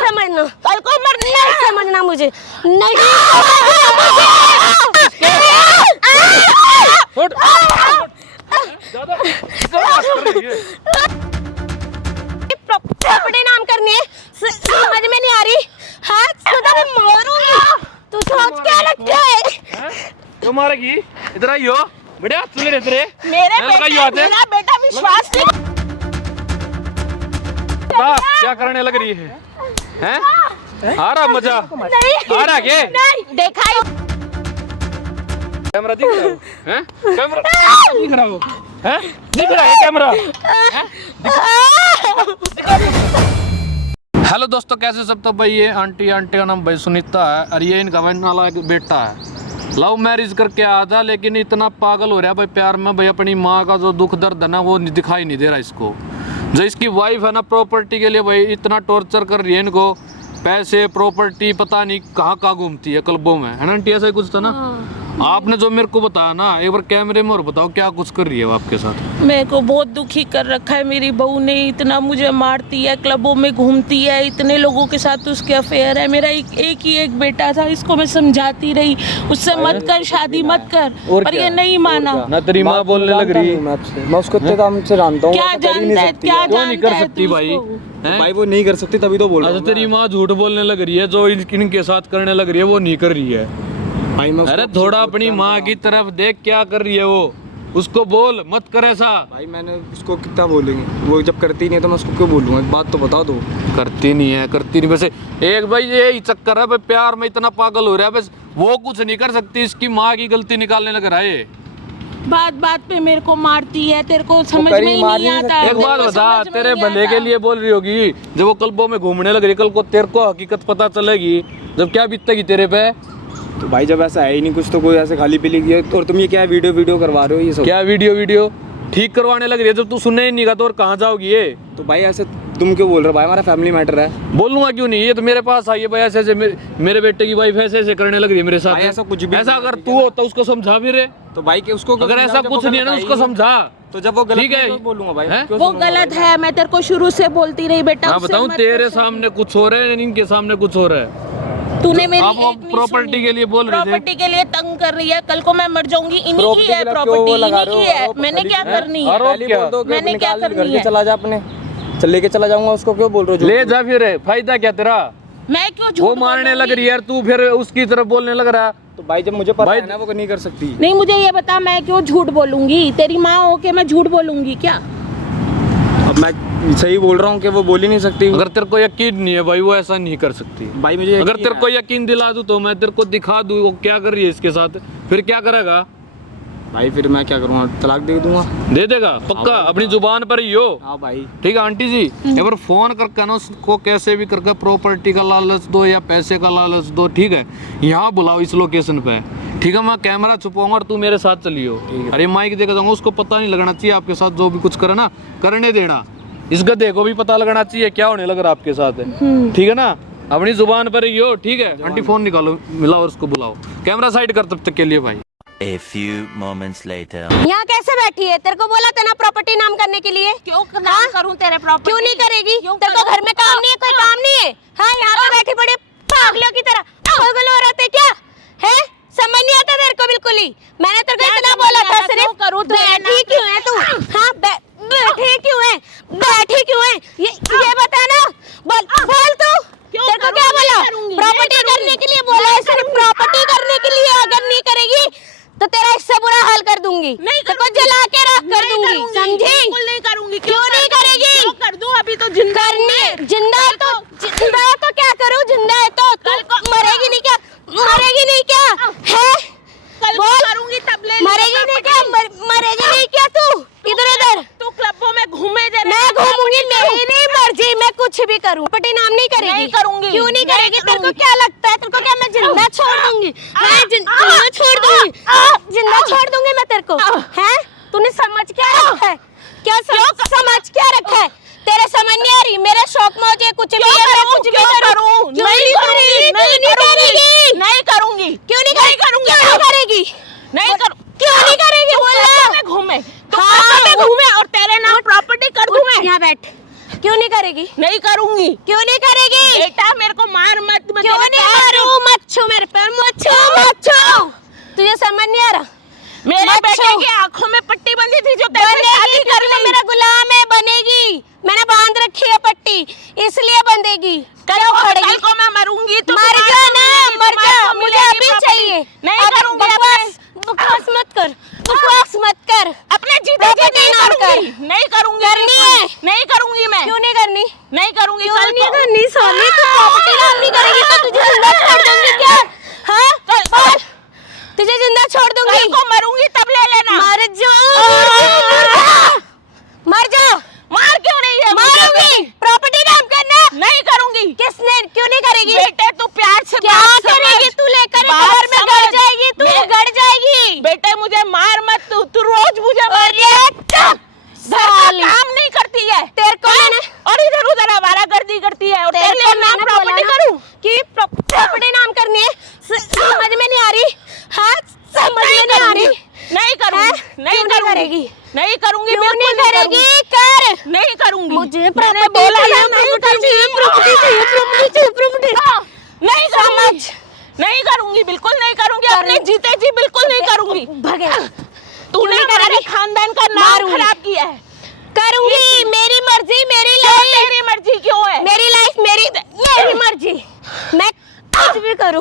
समझना, कल को मरना नहीं समझना मुझे, नहीं प्रॉपर्टी नाम करनी है, समझ में नहीं आ रही। हाँ सुधा मैं मारूंगी, तू सोच क्या लगता है? क्यों मारेगी? इधर आइयो, बढ़िया सुन रहे तेरे मेरे बेटा विश्वास नहीं। क्या करने लग रही है? हैं? आ रहा मजा? आ रहा क्या? नहीं देखा ही। कैमरा दिख रहा हो? हैं? कैमरा दिख रहा हो? हैं? दिख रहा है कैमरा? हेलो दोस्तों, कैसे सब? तो भाई ये आंटी का नाम भाई सुनीता है और ये इनका बहन वाला एक बेटा है। लव मैरिज करके आया था, लेकिन इतना पागल हो रहा है भाई प्यार में, भाई अपनी माँ का जो दुख दर्द है ना वो दिखाई नहीं दे रहा इसको। जो इसकी वाइफ है ना प्रॉपर्टी के लिए भाई इतना टॉर्चर कर रही है इनको, पैसे प्रॉपर्टी पता नहीं कहाँ कहाँ घूमती है क्लबों में, है ना आंटी? ऐसा ही कुछ था ना? आपने जो मेरे को बताया ना, एक बार कैमरे में और बताओ क्या कुछ कर रही है वो आपके साथ? मेरे को बहुत दुखी कर रखा है मेरी बहू ने, इतना मुझे मारती है, क्लबों में घूमती है, इतने लोगों के साथ उसके अफेयर है। मेरा एक ही एक बेटा था, इसको मैं समझाती रही उससे मत कर शादी मत कर, पर ये नहीं माना। ना तेरी माँ बोलने लग रही है, मैं उसको इतने काम से जानता हूँ। क्या जानता है, क्या क्यों नहीं कर जानता है सकती तू भाई? उसको? भाई वो नहीं कर सकती तभी तो बोल रहा हूँ। तेरी माँ झूठ बोलने लग रही है, जो इनके साथ करने लग रही है वो नहीं कर रही है भाई मैं अरे थोड़ा अपनी माँ की तरफ देख, क्या कर रही है वो, उसको बोल मत कर ऐसा। भाई मैंने उसको कितना बोलेंगे, वो जब करती नहीं है तो मैं उसको क्यों बोलूँगा? एक बात तो बता दो। करती नहीं है, करती नहीं। वैसे एक भाई यही चक्कर है भाई, प्यार में इतना पागल हो रहा है, बस वो कुछ नहीं कर सकती, इसकी माँ की गलती निकालने लग रहा है। बात बात पे मेरे को मारती है, तेरे को समझ में ही नहीं आता। एक बात बता, तेरे भले के लिए बोल रही होगी, जब वो क्लबों में घूमने लग रही, कल को तेरे को हकीकत पता चलेगी, जब क्या बीतेगी तेरे पे? तो भाई जब ऐसा है ही नहीं कुछ, तो कोई ऐसे खाली पीली की है, और तुम ये क्या वीडियो करवा रहे हो? ये सब क्या वीडियो ठीक करवाने लग रही है? जब तू सुनने ही नहीं का तो और कहाँ जाओगी ये? तो भाई ऐसे तुम क्यों बोल रहे हो? भाई हमारा फैमिली मैटर है। बोलूंगा क्यों नहीं, ये तो मेरे पास आई है भाई, ऐसे मेरे बेटे की वाइफ ऐसे करने लग रही है मेरे साथ। ऐसा कुछ भी ऐसा अगर तू होता उसको समझा भी रे, तो भाई के उसको अगर ऐसा कुछ नहीं है ना उसको समझा, तो जब वो गलत ठीक है तो बोलूंगा भाई। वो गलत है, मैं तेरे को शुरू से बोलती रही बेटा। मैं बताऊं तेरे सामने कुछ हो रहा है, इनके सामने कुछ हो रहा है। तूने मेरी आप प्रॉपर्टी के लिए बोल रहे थे, प्रॉपर्टी के लिए तंग कर रही है, कल को मैं मर जाऊंगी, इन्हीं की है प्रॉपर्टी, इन्हीं की है, मैंने क्या करनी है? मैंने क्या करनी है? चला जा अपने, चल लेके चला जाऊंगा उसको, क्यों बोल रहे हो? ले जा फिर, फायदा क्या तेरा? मैं क्यों झूठ वो मारने लग रही है यार, तू फिर उसकी तरफ बोलने लग रहा है। तो भाई जब मुझे पता है ना वो नहीं कर सकती। नहीं, मुझे ये बता मैं क्यों झूठ बोलूंगी? तेरी माँ हो के मैं झूठ बोलूंगी क्या? अब मैं सही बोल रहा हूँ कि वो बोल ही नहीं सकती। अगर तेरे को यकीन नहीं है भाई, वो ऐसा नहीं कर सकती भाई मुझे अगर तेरे को यकीन दिला दूं तो मैं तेरे को दिखा दूं वो क्या कर रही है इसके साथ, फिर क्या करेगा भाई? फिर मैं क्या करूँगा? तलाक दे दूंगा। दे देगा पक्का? अपनी जुबान पर ही हो? हाँ भाई। ठीक है आंटी जी, एक बार फोन करके ना उसको कैसे भी करके प्रॉपर्टी का लालच दो या पैसे का लालच दो, ठीक है? यहाँ बुलाओ इस लोकेशन पे, ठीक है? मैं कैमरा छुपाऊंगा और तू मेरे साथ चलियो। अरे माइक देकर जाऊंगा, उसको पता नहीं लगना चाहिए आपके साथ जो भी कुछ करे ना, करने देना। इस गधे को भी पता लगना चाहिए क्या होने लग रहा आपके साथ है, ठीक है ना? अपनी जुबान पर ही हो, ठीक है? आंटी फोन निकालो, मिलाओ और उसको बुलाओ। कैमरा साइड कर तब तक के लिए भाई। A few moments later. यहाँ कैसे बैठी है? तेरे को बोला था ना प्रॉपर्टी नाम करने के लिए। क्यों नाम करूं तेरे प्रॉपर्टी? क्यों नहीं करेगी? तेरे को घर में काम नहीं है, कोई काम नहीं है? हाँ यहाँ पे बैठी पड़ी पागलों की तरह, पागल हो रहे थे क्या? है समझ नहीं आता तेरे को बिल्कुल ही? मैंने तेरे को इतना बोला था, सिर्फ बैठी क्यों है तू? हाँ बैठी क्यों है? बैठी क्यों है? ये बता ना, बोल तू। तेरे को क्या बोला? प्रॉपर्टी करने के लिए बोला है, सिर्फ प्रॉपर्टी करने के लिए। अगर नहीं करेगी तो तेरा इससे बुरा हाल कर दूंगी, तेरे को जला के राख कर दूंगी, समझी? बिल्कुल नहीं करूंगी। क्यों नहीं करेगी? क्यों कर दूं? अभी तो जिंदा हूं। जिंदा है तो क्या करूं? जिंदा है तो मरेगी नहीं क्या? मरेगी नहीं क्या? है कल करूंगी तब ले मरेगी नहीं क्या? मरेगी नहीं क्या तू? इधर उधर तू क्लबों में घूमे दे। मैं घूमूंगी, मेरी मर्जी, मैं कुछ भी करूं। प्रॉपर्टी नाम नहीं करेगी? नहीं करूंगी। क्यों नहीं करेगी? तेरे को क्या लगता है? तेरे को क्या मैं जिंदा छोड़ दूंगी? मैं जिंदा छोड़ दूंगी, जिंदा छोड़ दूंगी मैं तेरे को, हैं? तूने समझ क्या रखा है? क्या समझ क्या रखा है? तेरे समझ नहीं आ रही? मेरे शौक मौजे कुछ भी है, मैं कुछ भी करूं। नहीं करूंगी, नहीं करेगी, नहीं करूंगी। क्यों नहीं करेगी? क्यों नहीं करेगी? नहीं करूं। क्यों नहीं करेगी? बोल में घूमे तो में घूमे और तेरे नाम प्रॉपर्टी कर दूं मैं। यहाँ बैठ। क्यों नहीं करेगी? नहीं करूंगी। क्यों नहीं करेगी? बेटा मार मत, मैं क्यों तेरे नहीं कान मारू? मत छू मेरे पे, मत छू। तुझे समझ नहीं आ रहा? मेरे मत बेटे छू। की आंखों में पट्टी बंधी थी जो तेरे से शादी बंदेगी कर क्योंकि वो ली। मेरा गुलाम है, बनेगी। मैंने बांध रखी है पट्टी, इसलिए बंदेगी। क्यों कल खड़ेगी? को मैं मरूंगी तो मर तुम्हारे जा को ना, मिलेगी, मर तुम्हारे जा। को मुझे मिलेगी अभी property। चाहिए। नहीं अब करूंगी, बकवास मत कर, बकवास मत कर। अपने जीते जी Property नहीं नाम करूंगी, नहीं करूंगी, करनी बिल्कुल। है। नहीं करूंगी मैं, क्यों नहीं करनी? नहीं करूंगी। क्यों कल नहीं को करनी? सोनी तू प्रॉपर्टी नाम नहीं करेगी तो तुझे जिंदा छोड़ दूंगी क्या? हाँ बोल, तुझे जिंदा छोड़ दूंगी। कल को मरूंगी तब ले लेना। मर जाओ, मर जाओ। मार क्यों नहीं है? मारूंगी। प्रॉपर्टी नाम करना। नहीं करूंगी। किसने? क्यों नहीं करेगी? बेटे तू प्यार से क्या बात समझ। करेगी तू? लेकर बात घर में गड़ समझ। जाएगी तू, मैं- गड़ जाएगी। बेटे मुझे मार मत, तू रोज मुझे मारती है। अरे चुप घर का साली। काम नहीं करती है तेरे को मैंने और इधर उधर आवारागर्दी करती है और तेरे तेरे को लिए मैं मैंने प्रॉपर्टी बोला ना करूं। कि प्रॉपर्टी नाम करनी है। समझ में नहीं आ रही? हाँ समझ में नहीं आ रही? नहीं करूंगी, हैं? नहीं क्यों नहीं करूंगी, करेगी? नहीं करूंगी, क्यों बिल्कुल नहीं करेगी? कर। नहीं करूंगी। मुझे मैंने प्रॉपर्टी बोला चाहिए, ना, नहीं प्रॉपर्टी चाहिए, करूंगी। प्रॉपर्टी चाहिए, प्रॉपर्टी चाहिए, प्रॉपर्टी। नहीं करूंगी, नहीं करूंगी, बिल्कुल नहीं करूंगी। अपने जीते जी बिल्कुल नहीं करूंगी। भगे। तूने नहीं हमारे करेगी? खानदान का नाम मारूंगी। खराब किया है। करूंगी, मेरी मर्जी, मेरी क्यों लाइफ, तेरी मर्जी क्यों है? मेरी लाइफ, मेरी मर्जी। मैं कुछ भी करूं,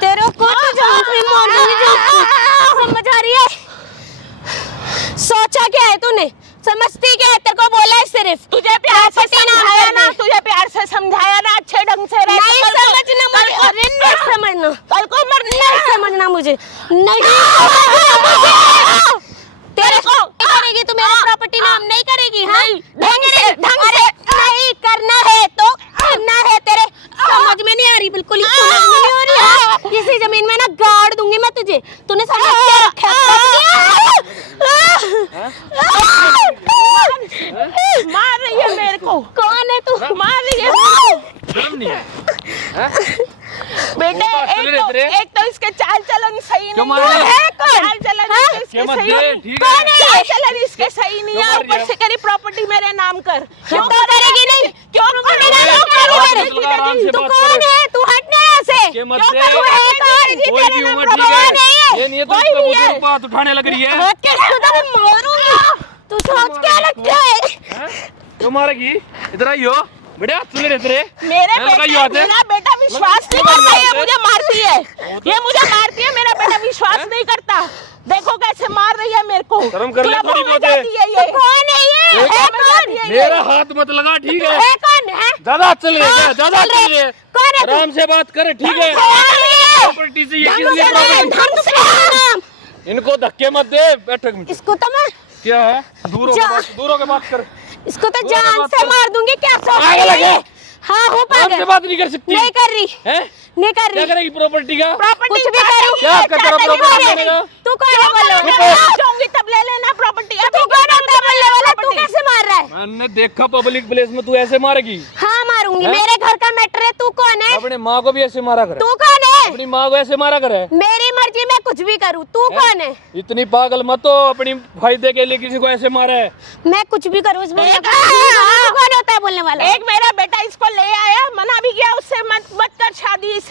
तेरे को तो जान से मारूंगी। समझ आ रही है? सोचा क्या है तूने? समझती क्या है? तेरे को बोला है सिर्फ तुझे प्यार से प्रॉपर्टी नाम समझाया करनी। ना, तुझे प्यार से समझाया ना, अच्छे ढंग से रह। नहीं कल को- समझना मुझे, अरे नहीं समझना, कल को मरनी नहीं है। समझना मुझे, नहीं तेरे को करेगी तू मेरा प्रॉपर्टी नाम नहीं करेगी? हाँ ढंग से नहीं करना है तो करना है। तेरे समझ में नहीं आ रही, बिल्कुल ही समझ में नहीं आ रही है। इसी जमीन में ना गाड़ दूंगी मैं तुझे। तूने समझ क्या रखा है? मार रही है मेरे को। कौन है तू? मार रही है मेरे को। शर्म नहीं है? बेटे वो बात चल रही है एक तो इसके चाल चलन सही क्यों नहीं मार रही है? है। चाल चलन इसके मत सही दे, नहीं। ठीक है। चाल चलन इसके सही नहीं क्यों है। मार रही ऊपर है? से करी प्रॉपर्टी मेरे नाम कर। क्यों करेगी नहीं? क्यों प्रॉपर्टी नाम अरे, क्यों करूं आराम मेरे? से आराम से तू बात कौन करो। है? तू हट ना यहाँ से। के मत क्यों दे। करूं? है कौन? कोई भी उम्र ठीक कौन है है। ये? ये नहीं है तो कोई इसका नहीं है। बुजुर्ग बात उठाने लग रही है। हट के इसको तो मैं मारूंगी। तू सोच क्या लगता है? हैं? क्यों मारेगी? इधर आइयो बेटा, सुन रहे तेरे मेरे हैं, लगाइयो बेटे हाथ है। मेरा बेटा विश्वास नहीं लगाइयो करता। हाथ ये है। मुझे मारती है, ये मुझे मारती है। मेरा बेटा विश्वास नहीं करता। देखो कैसे मार रही है मेरे को। शर्म कर ले क्लबों थोड़ी में बहुत है। जाती है ये। कौन है ये? एक- है कौन? मेरा हाथ मत लगा, ठीक है? है कौन है? ज्यादा चल रही है, हाँ, ज्यादा चल रही चल रही है। कौन है तू? आराम से बात करे, ठीक है? कौन है ये? प्रॉपर्टी से ये किसने प्रॉपर्टी? ढंग से नाम। इनको धक्के मत दे। बैठ एक मिनट। इसको तो मैं क्या है? दूर जा- होके बात कर। इसको तो दूर होके जान बात से कर। मार दूंगी। क्या सोच आगे रही है? लगे। हाँ हो आराम से पागल। बात नहीं कर सकती नहीं कर रही, है? नहीं कर क्या रही। करेगी प्रॉपर्टी का? कुछ भी करूँ। क्या कर तेरा प्रॉपर्टी करेगा? तू कौन है बोलने चुप वाला? हो। जाऊंगी तब ले लेना प्रॉपर्टी। तू कौन होता है बोलने वाला? तू कैसे मार रहा है? मैंने देखा पब्लिक प्लेस में तू ऐसे मारेगी। हाँ मारूंगी। हैं? मेरे घर का मैटर है। तू कौन है? अपने माँ को भी ऐसे मारा करे। तू कौन है? अपनी माँ को ऐसे मारा करे। मेरी मर्जी, मैं कुछ भी करूँ। तू कौन है? इतनी पागल मत हो, अपनी फायदे के लिए किसी को ऐसे मारा है। मैं कुछ भी करूँ इसमें। तू कौन होता है बोलने वाला? एक मेरा बेटा इसको ले आया, मना भी किया उससे, मत कर शादी इसे।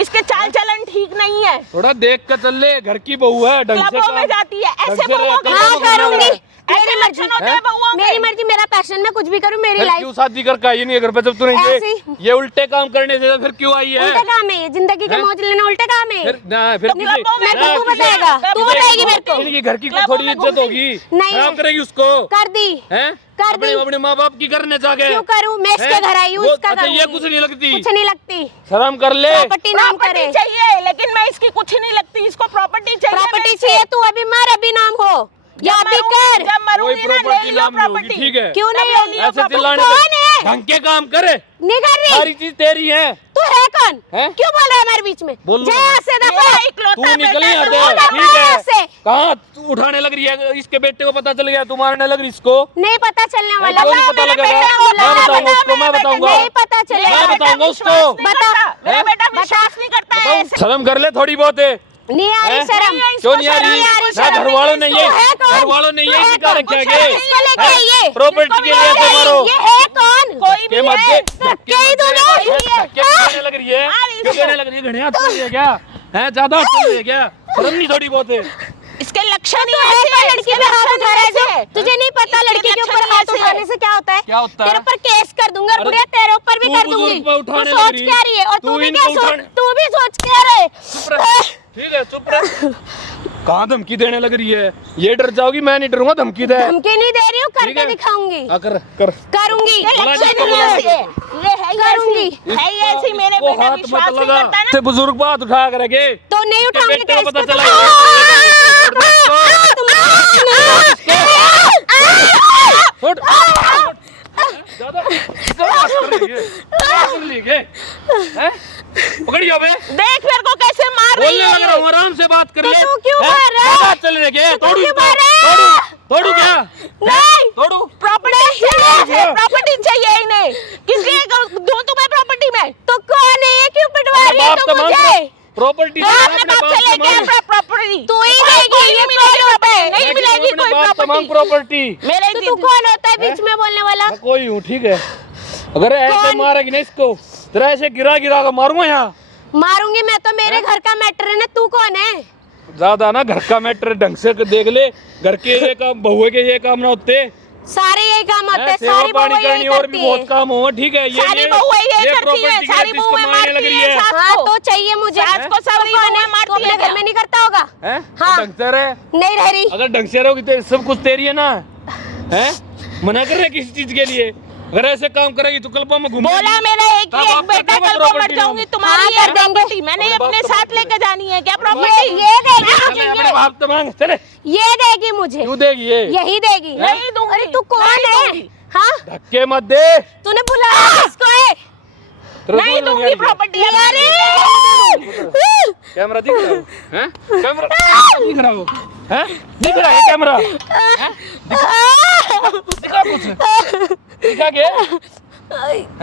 इसके चाल चलन ठीक नहीं है। थोड़ा देख कर चल ले, घर की बहू है, ढंग से क्लबों में काम- जाती है ढंग ऐसे से रह, बहुओं के क्लबों हाँ में घूमना करूंगी। है। मेरी मर्जी, लक्षण होते हैं बहुओं के। मेरी मर्जी, मेरा पैशन। मैं कुछ भी करूँ, मेरी फिर लाइफ। क्यों शादी करके आई नहीं है घर पे जब तू नहीं ऐसे गई? ही। ये उल्टे काम करने से फिर क्यों आई है? उल्टे काम है ये। जिंदगी के हैं? मौज लेना उल्टे काम है। फिर ना फिर तो किसी- क्लबों में ना, तू किसी- बताएगा, तू किसी- बताएगी मेरे को। इनकी घर की क्लबों थोड़ी में इज्जत होगी। नहीं खराब है। करेगी उसको, कर दी। हैं? कर अपने दी। अपने माँ बाप की करने जाके। क्यों करूँ? मैं इसके हैं? घर आई हूँ, वो- इसका अच्छा, ये करूंगी। कुछ नहीं लगती। कुछ नहीं लगती। शर्म कर ले। प्रॉपर्टी नाम करे। प्रॉपर्टी चाहिए, लेकिन मैं इसकी कुछ नहीं लगती। इसको प्रॉपर्टी चाहिए। प्रॉपर्टी चाहिए। तू अभी मार, अभी नाम हो या अभी कर। जब मरूंगी कोई ना, प्रॉपर्टी ले लियो नाम नहीं होगी, प्रॉपर्टी। ठीक है? क्यों नहीं तब होगी? ले लियो ऐसे चिल्लाने कौन से- है? ढंग के काम करे, नहीं कर रही। सारी चीज तेरी है। तू है कौन? हैं? क्यों बोल रहा है हमारे बीच में? बोल जा रहा हूँ। यहाँ से दफा। मेरा इकलौता तू निकल बेटा ही है, आते वो ठीक दफा यहाँ से। है? कहाँ तू उठाने लग रही है? इसके बेटे को पता चल गया तू मारने लग रही इसको। नहीं पता चलने वाला। क्यों नहीं पता लगेगा? मैं बताऊंगा उसको, मैं बताऊंगा। नहीं पता चलेगा। मैं बताऊंगा उसको। बता। मेरा बेटा विश्वास नहीं करता है बताऊं? ऐसे। शर्म कर ले थोड़ी बहुत है। नहीं आ रही हैं? शर्म। क्यों नहीं आ रही? नहीं आ रही ना शर्म। घर वालों ने ये तू है कौन? घर वालों ने तू ये है सिखा कौन? रखे इसको है लेके आई ये। प्रॉपर्टी के लिए ऐसे मारो। ये है कौन? कोई के भी मत है। दे, धक्के ही दूंगा। धक्के देने घने हाथ चल रही है क्या? हैं ज्यादा हाथ चल रही है क्या? शर्म नहीं थोड़ी बहुत है? इसके लक्षण ही तो ऐसे हैं, लड़की इसके पे हाथ लक्षण उठा रहा है ऐसे जो? हैं। तुझे नहीं पता इसके लड़की के लक्षण ऊपर ही हाथ ऐसे हैं। उठाने से क्या होता है? क्या होता है? तेरे ऊपर केस कर दूंगा और अरे बुढ़िया तेरे ऊपर भी तू कर बुजुर्ग दूंगी। पे तू उठाने सोच लग रही क्या रही है? और तू तू भी इनको क्या सोच उठाने- तू भी सोच क्या रहे? चुप रह। ठीक है चुप रह। कहाँ धमकी देने लग रही है? ये डर जाओगी, मैं नहीं डरूंगा। धमकी दे। धमकी नहीं दे रही हूँ, ठीक करके है। दिखाऊंगी। कर कर करूंगी। बोला लक्षण जिसको ही बोला। ऐसे हैं। ये है ही करूंगी। ऐसी, है ही ऐसी। मेरे इसको बेटा हाथ विश्वास मत नहीं लगा। करता ना। से बुजुर्ग बात उठा करेंगे तो नहीं इसके उठाऊंगी बेटे को तो पता इसको चला उठ। ज्यादा बात कर रही है। क्या कर ली है? हैं? पकड़ियो बे। देख मेरे को कैसे मार रही बोलने है लग रहा हूँ, आराम से बात कर तो ले। तू क्यों हैं? मार रहा है? क्या बात चल रही है? तो तोड़ू क्यों इसको। मार रहा है? तोड़ू क्या? नहीं। तोड़ू। प्रॉपर्टी चाहिए, प्रॉपर्टी चाहिए इन्हें। किस लिए दूं तुम्हें प्रॉपर्टी में? तो कौन है ये? क्यों पिटवा रही है बाप तू तो मांग मुझे? प्रॉपर्टी अपने बाप से लेके आया प्रॉपर्टी। तू ही कोई देगी, ये मिलेगी कौन होता है? नहीं मिलेगी कोई प्रॉपर्टी। प्रॉपर्टी मेरे तो तू कौन होता है बीच में बोलने वाला? मैं कोई हूँ, ठीक है। अगर ऐसे कौन? मारेगी ना इसको, तेरा ऐसे गिरा गिरा कर मारूंगा यहाँ। मारूंगी मैं तो, मेरे घर का मैटर है ना। तू कौन है? ज्यादा ना घर का मैटर ढंग से देख ले। घर के ये काम, बहुए के ये काम ना होते। सारे यही काम होते हैं, सेवा सारी पानी बहुएं यही करनी और भी करती बहुत है। काम हो, ठीक है। सारी बहुएं ये करती है, property सारी के इसको बहुएं मारने लग मारती रही है, है। सास हाँ को। तो चाहिए मुझे। सास को सारी तो कौन बहुएं है? मारती तो अपने है घर क्या? में नहीं करता होगा? हैं? हाँ। ढंग से रहे। नहीं रह रही। अगर ढंग से रहोगी तो सब कुछ तेरी है ना। हैं? मना कर रहे हैं किसी चीज के लिए? अगर ऐसे काम करेगी तो कल मैं घूम बोला मेरा एक ही एक बेटा, कल को मर जाऊंगी। तुम्हारी हाँ, ये कर देंगे। प्रॉपर्टी मैंने अपने अपने बाप साथ तो लेके जानी है क्या ये प्रॉपर्टी? देगी मुझे, अपने बाप तो मांग चले। ये देगी मुझे, क्यों देगी ये? यही देगी। नहीं दूंगी। अरे तू कौन नहीं है? दूंगी। हाँ, धक्के मत दे। तूने बुलाया किसको है? तेरे नहीं को दूंगी आ रही है? प्रॉपर्टी। कैमरा दिख रहा हो? हैं? कैमरा दिख रहा हो? हैं? दिख रहा है कैमरा? हैं? दिखा कुछ? दिखा के?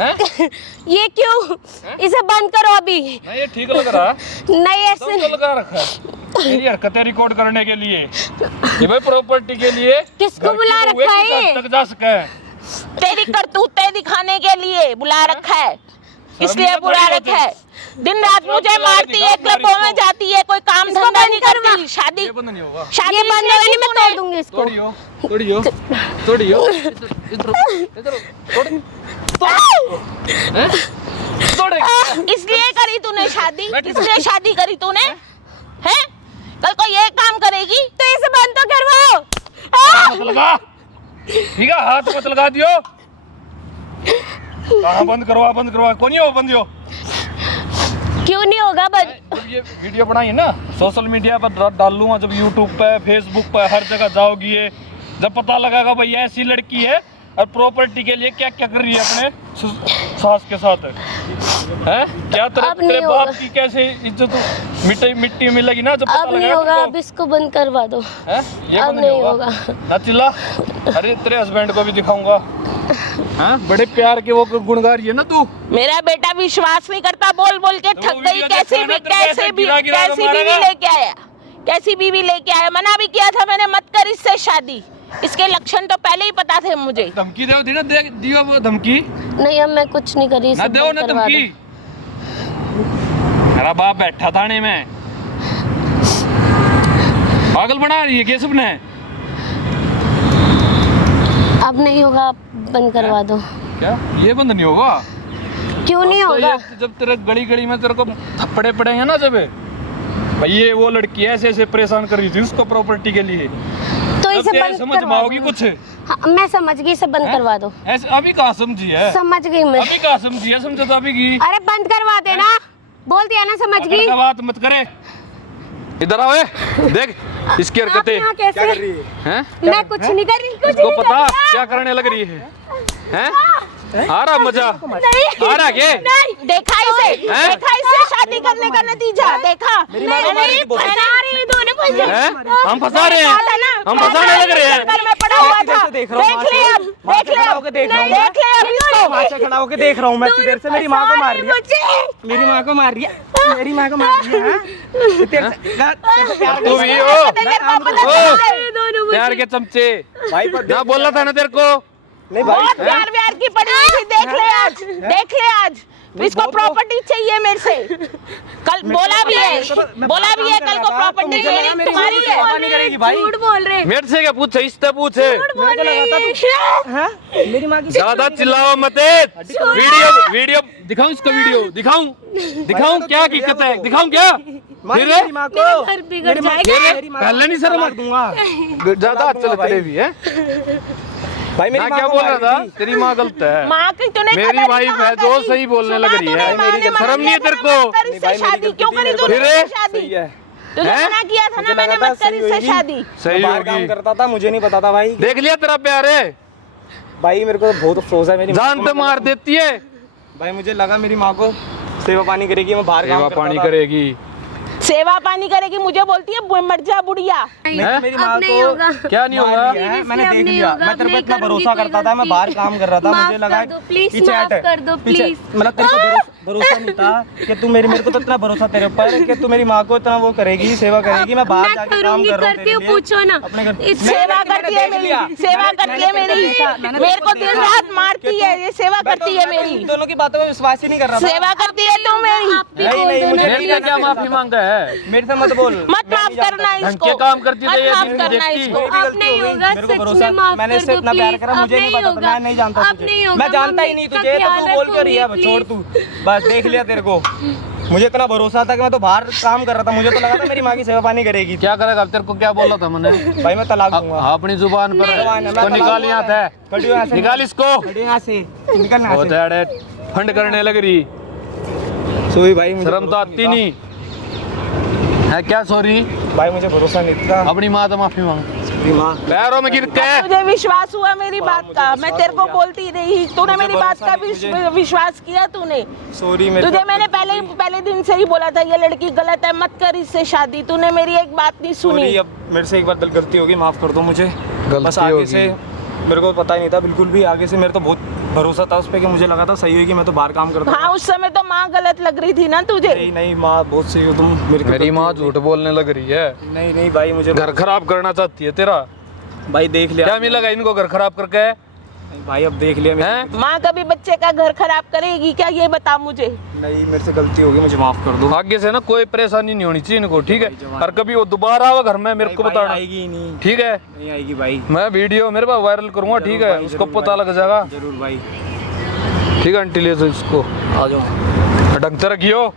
हैं? ये क्यों? इसे बंद करो अभी। नहीं ये ठीक लग रहा है। नहीं सब ऐसे तो लगा रखा है। मेरी हरकतें रिकॉर्ड करने के लिए, ये भाई प्रॉपर्टी के लिए। किसको घर की बुला बहुएं रखा किस है? हद तक जा सके। तेरी करतूतें दिखाने के लिए बुला रखा है, इसलिए शर्मिंदा बुला थोड़ी रखा है। होती। दिन रात मुझे मारती है, क्लबों में जाती है, कोई काम इसको धंधा बंद नहीं करवा। करती। शादी ये बंद नहीं होगा। शादी ये बंद इसलिए नहीं, मैं तूने- तोड़ दूंगी इसको। तोड़ियो तोड़ियो तोड़ियो। इधर तोड़। हैं? तोड़ेगी। इसलिए करी तूने शादी, बैठ। इसलिए शादी करी तूने हैं? कल को ये काम करेगी तो इसे बंद तो करवाओ। मत लगा, ठीक है? हाथ मत लगा दियो। कहाँ बंद करवा कौन ही हो बंद हो? क्यों नहीं होगा बंद? जब ये वीडियो बनाई ना सोशल मीडिया पर डाल लूंगा, जब यूट्यूब पे फेसबुक पे हर जगह जाओगी ये, जब पता लगागा भाई ऐसी लड़की है और प्रॉपर्टी के लिए क्या क्या कर रही है अपने सास के साथ है? क्या अब तेरे नहीं बाप होगा। की कैसे इज्जत मिट्टी में लगी ना, जब पता अब नहीं लगा होगा, अब इसको बंद करवा दो। है? ये अब बंद नहीं होगा। ना चिल्ला। अरे तेरे हस्बैंड को भी दिखाऊंगा। हाँ बड़े प्यार के वो गुण गा रही है ना तू। मेरा बेटा विश्वास नहीं करता, बोल बोल के तो थक वो गई। वीडियो कैसी देखा भी ना, तेरे को ऐसे गिरा गिरा के कैसी बीवी मारेगा। लेके आया, कैसी बीवी लेके आया। मना भी किया था मैंने, मत कर इससे शादी। इसके लक्षण तो पहले ही पता थे मुझे। धमकी दे दी ना, दे दियो वो धमकी नहीं, अब मैं कुछ नहीं कर रही, ना इसे दो बंद ना करवा धमकी। दो। मेरा बाप बैठा थाने में, पागल बना रही है क्या सबने? अब नहीं होगा, आप बंद करवा दो। क्या ये बंद नहीं होगा? क्यों नहीं तो होगा? ये जब तेरे गली गली में तेरे को थप्पड़े पड़ेंगे ना, जब भाई ये वो लड़की ऐसे ऐसे परेशान कर रही थी उसको प्रॉपर्टी के लिए, तो तब इसे तेरे बंद समझ में करवा आओगी दो। कुछ? हाँ, मैं समझ गई, इसे बंद हैं? करवा दो। ऐसे अभी कहाँ समझी है? समझ गई मैं। अभी कहाँ समझी है? समझो तो अभी की। अरे बंद करवा देना, बोल दिया ना, समझ अगर गई। का बात मत करे। इधर आओ, देख इसकी आप हरकतें यहाँ कैसे? हैं? मैं कुछ नहीं कर रही, कुछ इसको नहीं पता कर रही। क्या करने लग रही है? हैं? आ रहा मजा? नहीं, आ रहा क्या? नहीं देखा इसे, हैं? देखा इसे शादी करने का नतीजा देखा। नहीं, फंसा रही दोनों को। हैं? हम फंसा रहे हैं, हम फंसाने लग रहे हैं। घर में पड़ा हुआ था। देख रहा हूँ, देख ले अब, देख ले अब, देख रहा हूँ देख ले अब इसको। वहाँ से खड़ा होके देख रहा हूँ मैं, देर से मेरी माँ को मार रही है, मुझे मेरी माँ को मार रही है, मेरी माँ को मार रही है। हाँ? तो तेरे से प्यार तू भी हो तेरे को पता ओ, चला है। दोनों प्यार के चमचे भाई ना बोला था ना तेरे को। नहीं भाई बहुत प्यार व्यार की पड़ी हुई थी। देख ले आज, देख ले आज इसको प्रॉपर्टी चाहिए मेरे से। कल बोला भी है कल को प्रॉपर्टी तुम्हारी है। झूठ बोल रहे मेरे से क्या पूछे, इससे पूछे। मेरी माँ की ज्यादा चिल्लाओ मत। वीडियो दिखाऊं, इसका वीडियो दिखाऊं क्या हकीकत है, दिखाऊं क्या? फिर मेरी माँ को घर बिगड़ जाएगा। पहले नहीं शर्म मार दूंगा ज्यादा चले भी है। भाई। मेरी मैं माँ क्या को बोल रहा मारी था, थी। तेरी माँ गलत है। माँ की तूने मेरी कदर भाई कहाँ मैं जो करी? सही बोलने लग रही सुना है। तूने, माँ ने शर्म नहीं है तेरे को? मत कर इससे शादी, क्यों करी तूने फिर? इससे शादी? सही है। तुझे हैं? मना किया था ना मुझे मैंने, लगा था मत कर सही इससे होगी। शादी। सही बाहर काम होगी। करता था, मुझे नहीं पता था भाई। देख लिया तेरा प्यार है, भाई मेरे को तो बहुत अफसोस है मेरी माँ जान को। पे मार देती है। भाई मुझे लगा मेरी माँ को सेवा पानी करेगी, मैं बाहर काम सेवा करता पानी था। करेगी। सेवा पानी करेगी, मुझे बोलती है मर जा बुढ़िया। हैं? मेरी अब माँ नहीं को होगा। क्या नहीं मार होगा? दिया है, मैंने अब देख नहीं लिया। होगा, मैं अब तेरे को नहीं इतना करूंगी भरोसा कोई करता था, मैं गलती। बाहर काम कर रहा था, माफ मुझे लगा कर दो, प्लीज पीछे माफ हट। कर दो, पीछे- प्लीज। मतलब तेरे को भरोसा नहीं था कि तू मेरे को तो इतना भरोसा तेरे ऊपर कि तू मेरी माँ को इतना वो करेगी, सेवा करेगी। मैं बाहर जाके काम करूंगी, कर रहा हूँ करती तेरे हूँ, लिए। पूछो ना। अपने घर इस सेवा करती है मेरी, सेवा करती है मेरी, मेरे को दिन रात मारती है, ये सेवा करती है मेरी, दोनों की बातों में विश्वास ही नहीं कर रहा था। सेवा करती है तू मेरी। आप भी नहीं, बोल नहीं, दो मुझे ना, मेरे लिए क्या माफी मांगा है? मेरे से मत बोल। मत माफ करना ढंग इसको, के काम करती मत तो ये माफ नहीं करना देखती। इसको। अब नहीं होगा, मेरे को सच भरोसा, में माफ मैंने कर इससे दो इतना प्यार प्लीज। करा, अब मुझे नहीं पता था, होगा, मैं नहीं जानता अब नहीं तुझे, होगा, मैं जानता ही मम्मी नहीं का तुझे, तो ख्याल तू बोल क्यों रही है? रखूंगी, छोड़ तू, बस देख लिया तेरे को। मुझे इतना भरोसा था कि मैं तो बाहर काम कर रहा था, मुझे तो लगा था मेरी माँ की सेवा पानी करेगी। क्या करेगा? तेरे को क्या बोला था मैंने? भाई मैं तलाक दूंगा। अपनी जुबान पर जुबान है, मैं इसको तलाक निकाल दूंगा। यहाँ से, कटियो यहाँ से, निकाल इसको। कटियो यहाँ से, निकल यहाँ बहुत से। ऐड फंड करने लग रही, सोई भाई मुझे शर्म तो भरोसा आती नहीं है क्या? सॉरी भाई, मुझे भरोसा नहीं था। अपनी माँ तो माफी मांग, मेरी माँ पैरों में गिर के। मुझे विश्वास हुआ मेरी बात का, मैं तेरे को बोलती रही, तूने मेरी बात का विश्वास किया तूने। सॉरी मेरे तुझे मैंने पहले दिन से ही बोला था ये लड़की गलत है, मत कर इससे शादी, तूने मेरी एक बात नहीं सुनी। सॉरी, अब मेरे से एक बार गलती होगी, माफ कर दो मुझे। गलती बस आगे होगी। से मेरे को पता ही नहीं था बिल्कुल भी, आगे से मेरे तो बहुत भरोसा था उस पर कि मुझे लगा था सही होगी, मैं तो बाहर काम करता हाँ, उस समय तो माँ गलत लग रही थी ना तुझे। नहीं नहीं माँ बहुत सही हो तुम। मेरी माँ झूठ बोलने लग रही है, नहीं नहीं भाई, मुझे घर खराब करना चाहती है तेरा। भाई देख लिया। क्या मिलेगा इनको घर खराब करके? नहीं भाई, अब देख लिया हैं? माँ कभी बच्चे का घर खराब करेगी क्या, ये बता मुझे। नहीं, मेरे से गलती होगी, मुझे माफ कर दो। आगे से ना कोई परेशानी नहीं होनी चाहिए इनको, ठीक है? और कभी वो दोबारा आवा घर में मेरे को भाई, बताना, आएगी ही नहीं, ठीक है? नहीं आएगी भाई। मैं वीडियो मेरे पास वायरल करूंगा, ठीक है? भाई, उसको जरूर पता भाई। लग जाएगा, जरूर भाई, ठीक है? आंटी ले तो इसको आ जाओ। ढंग से रखियो।